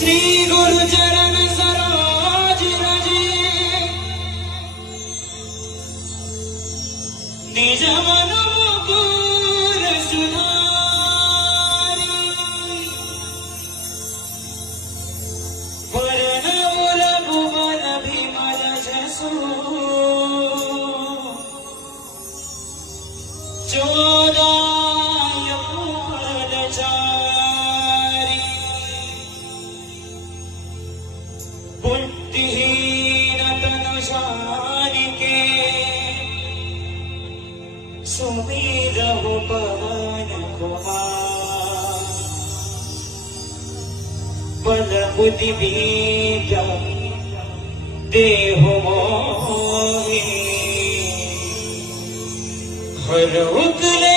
श्री गुरु चरण सरोज रजे निज मन मुकुर सुधारी वरण रघुवर विमल जसु चोदाय फलचारी बुद्धिहीन तनु जानिके सुमिरहु पवन कुमार बल बुद्धि विद्या देहु मोहि हर उकल